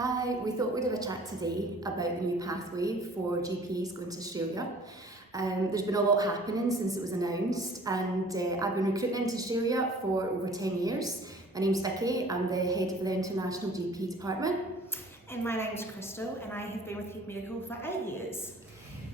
Hi, we thought we'd have a chat today about the new pathway for GPs going to Australia. There's been a lot happening since it was announced, and I've been recruiting into Australia for over 10 years. My name's Vicki, I'm the head of the International GP department. And my name's Chystel, and I have been with Head Medical for 8 years.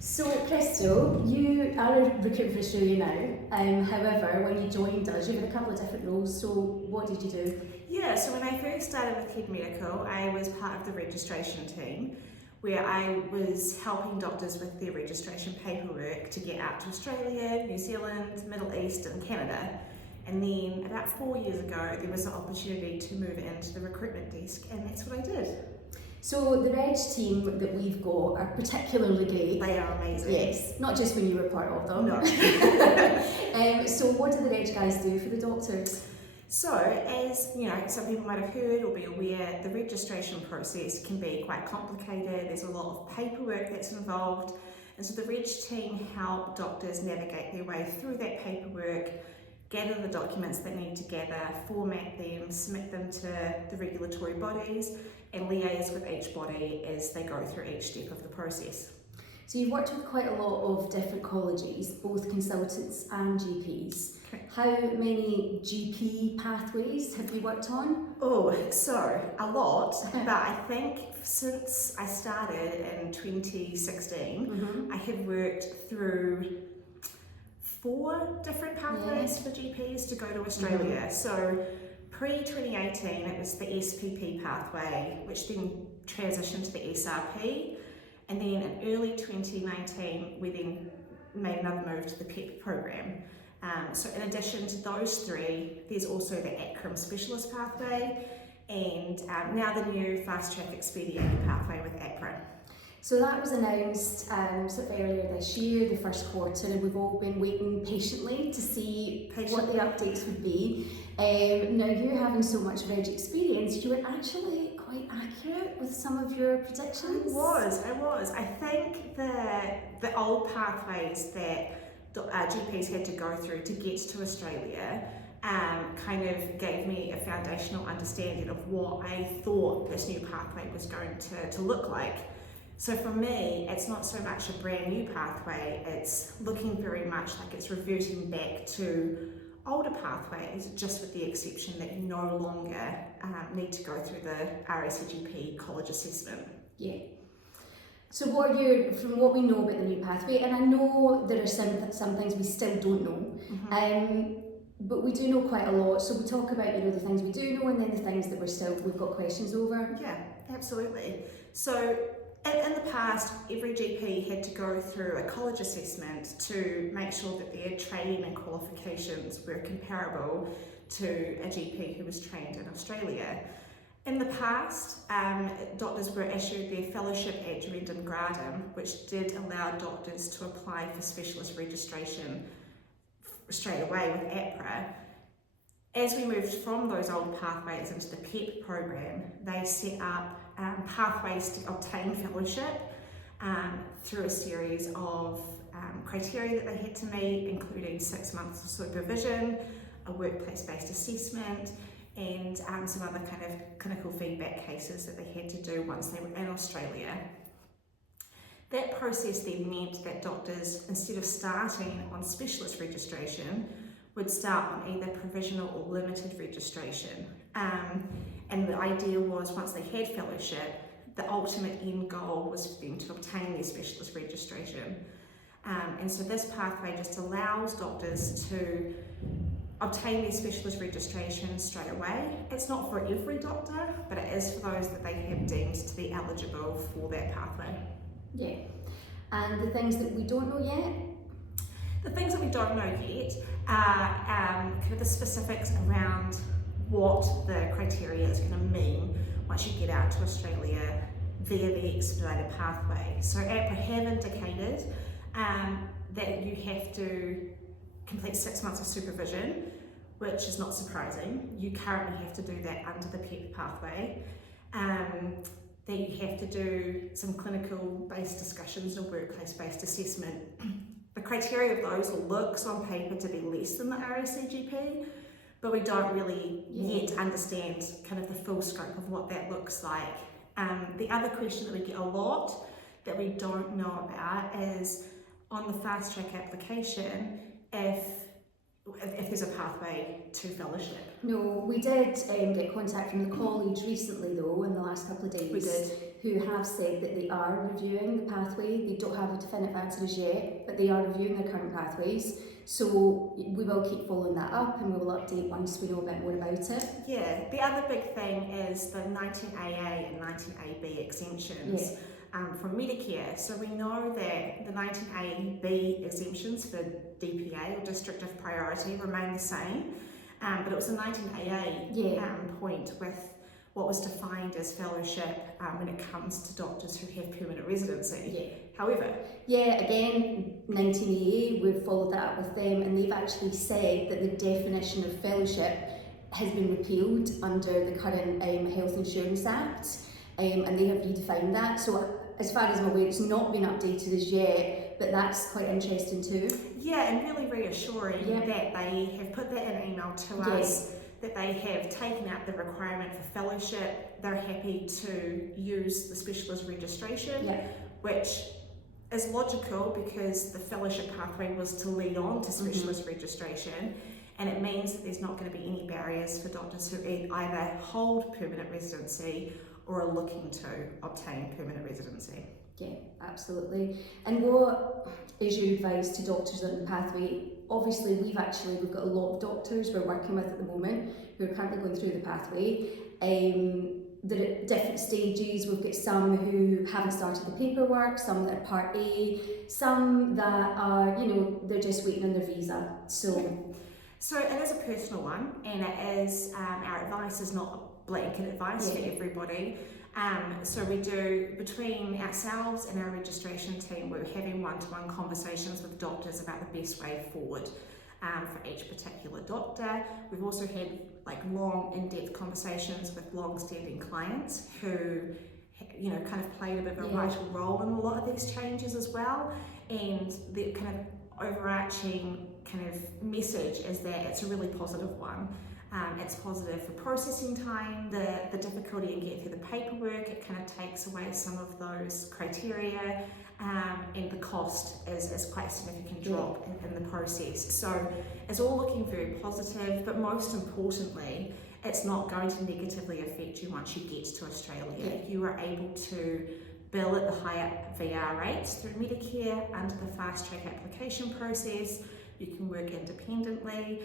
So Chystel, you are recruiting for Australia now. However, when you joined us, you had a couple of different roles, so what did you do? Yeah, so when I first started with Head Medical, I was part of the registration team, where I was helping doctors with their registration paperwork to get out to Australia, New Zealand, Middle East and Canada. And then about 4 years ago, there was an opportunity to move into the recruitment desk, and that's what I did. So the reg team that we've got are particularly great. They are amazing. Yes, not just when you were part of them. No. So what do the reg guys do for the doctors? So, as you know, some people might have heard or be aware, the registration process can be quite complicated. There's a lot of paperwork that's involved, and so the reg team help doctors navigate their way through that paperwork, gather the documents they need to gather, format them, submit them to the regulatory bodies, and liaise with each body as they go through each step of the process. So you've worked with quite a lot of different colleges, both consultants and GPs. Okay. How many GP pathways have you worked on? Oh, so a lot, but I think since I started in 2016, I have worked through 4 different pathways for GPs to go to Australia. So pre-2018 it was the SPP pathway, which then transitioned to the SRP, and then in early 2019 we then made another move to the PEP program. So in addition to those 3, there's also the ACRIM specialist pathway, and now the new fast track expedited pathway with APRA. So that was announced sort of earlier this year, the first quarter, and we've all been waiting patiently to see what the updates would be. Now, you having so much reg experience, you were actually quite accurate with some of your predictions. I was. I think the old pathways that GPs had to go through to get to Australia kind of gave me a foundational understanding of what I thought this new pathway was going to look like. So for me, it's not so much a brand new pathway, it's looking very much like it's reverting back to older pathways, just with the exception that you no longer need to go through the RACGP college assessment. Yeah. So from what we know about the new pathway, and I know there are some things we still don't know, but we do know quite a lot. So we talk about the things we do know, and then the things that we've got questions over. Yeah, absolutely. So in the past, every GP had to go through a college assessment to make sure that their training and qualifications were comparable to a GP who was trained in Australia. In the past, doctors were issued their fellowship adjuvandum gradum, which did allow doctors to apply for specialist registration straight away with APRA. As we moved from those old pathways into the PEP program, they set up pathways to obtain fellowship through a series of criteria that they had to meet, including 6 months of supervision, a workplace-based assessment, and some other kind of clinical feedback cases that they had to do once they were in Australia. That process then meant that doctors, instead of starting on specialist registration, would start on either provisional or limited registration. And the idea was, once they had fellowship, the ultimate end goal was for them to obtain their specialist registration. And so this pathway just allows doctors to obtain their specialist registration straight away. It's not for every doctor, but it is for those that they have deemed to be eligible for that pathway. Yeah. And the things that we don't know yet? The things that we don't know yet are kind of the specifics around what the criteria is going to mean once you get out to Australia via the expedited pathway. So APRA have indicated that you have to complete 6 months of supervision, which is not surprising. You currently have to do that under the PEP pathway. That you have to do some clinical based discussions and workplace based assessment. The criteria of those looks on paper to be less than the RACGP, but we don't really yet understand kind of the full scope of what that looks like The other question that we get a lot that we don't know about is on the fast track application if there's a pathway to fellowship. No, we did get contact from the college recently though, in the last couple of days. We did. Who have said that they are reviewing the pathway. They don't have a definitive answer as yet, but they are reviewing their current pathways. So we will keep following that up and we will update once we know a bit more about it. Yeah, the other big thing is the 19AA and 19AB exemptions from Medicare. So we know that the 19AB exemptions for DPA or District of Priority remain the same, but it was the 19AA point with what was defined as fellowship when it comes to doctors who have permanent residency. However, again, 19AA, we've followed that up with them and they've actually said that the definition of fellowship has been repealed under the current Health Insurance Act, and they have redefined that. So as far as I'm aware, it's not been updated as yet, but that's quite interesting too. Yeah, and really reassuring that they have put that in an email to us, that they have taken out the requirement for fellowship. They're happy to use the specialist registration, which is logical because the fellowship pathway was to lead on to specialist registration, and it means that there's not going to be any barriers for doctors who either hold permanent residency or are looking to obtain permanent residency. Yeah, absolutely. And what is your advice to doctors on the pathway? Obviously, we've got a lot of doctors we're working with at the moment who are currently going through the pathway. They're at different stages. We've got some who haven't started the paperwork, some that are Part A, some that are, they're just waiting on their visa. So it is a personal one, and it is, our advice is not blanket advice for everybody. So we do, between ourselves and our registration team, we're having one-to-one conversations with doctors about the best way forward for each particular doctor. We've also had long, in-depth conversations with long-standing clients who, kind of played a bit of a vital role in a lot of these changes as well. And the kind of overarching kind of message is that it's a really positive one. It's positive for processing time, the difficulty in getting through the paperwork. It kind of takes away some of those criteria, and the cost is quite a significant drop in the process. So it's all looking very positive, but most importantly, it's not going to negatively affect you once you get to Australia. You are able to bill at the higher VR rates through Medicare under the fast track application process. You can work independently,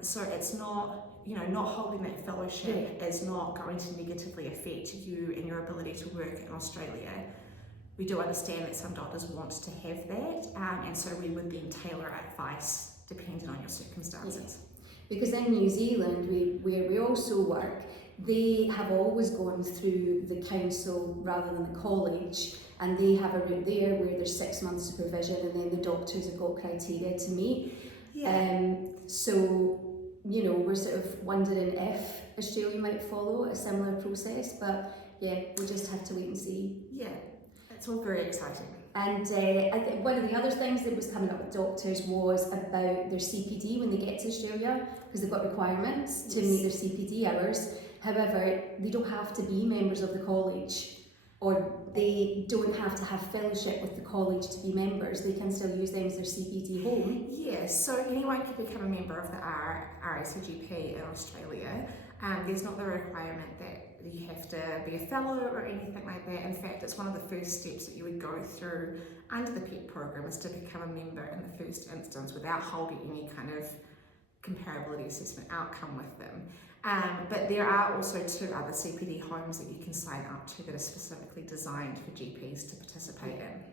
so it's not, not holding that fellowship is not going to negatively affect you and your ability to work in Australia. We do understand that some doctors want to have that, and so we would then tailor our advice depending on your circumstances. Because in New Zealand, where we also work, they have always gone through the council rather than the college, and they have a route there where there's 6 months supervision and then the doctors have got criteria to meet. So we're sort of wondering if Australia might follow a similar process, but we just have to wait and see. It's all very exciting. And I think one of the other things that was coming up with doctors was about their CPD when they get to Australia, because they've got requirements to meet their CPD hours. However, they don't have to be members of the college, or they don't have to have fellowship with the college to be members. They can still use them as their CPD home. Yes, so anyone can become a member of the RACGP in Australia. There's not the requirement that you have to be a fellow or anything like that. In fact, it's one of the first steps that you would go through under the PEP program is to become a member in the first instance without holding any kind of comparability assessment outcome with them. But there are also 2 other CPD homes that you can sign up to that are specifically designed for GPs to participate in.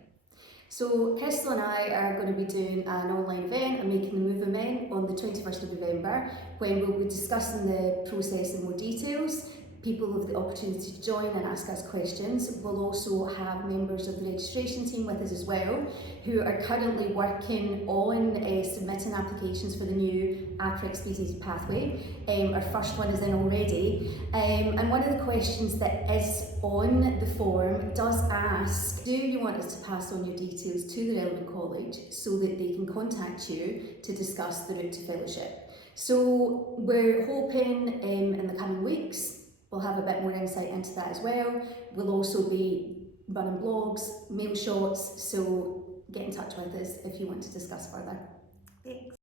So Chystel and I are going to be doing an online event, a Making the Move event, on the 21st of November, when we'll be discussing the process in more details. People have the opportunity to join and ask us questions. We'll also have members of the registration team with us as well, who are currently working on submitting applications for the new APRA Expedited pathway. Our first one is in already. And one of the questions that is on the form does ask, do you want us to pass on your details to the relevant college so that they can contact you to discuss the route to fellowship? So we're hoping in the coming weeks we'll have a bit more insight into that as well. We'll also be running blogs, mail shots, so get in touch with us if you want to discuss further. Thanks.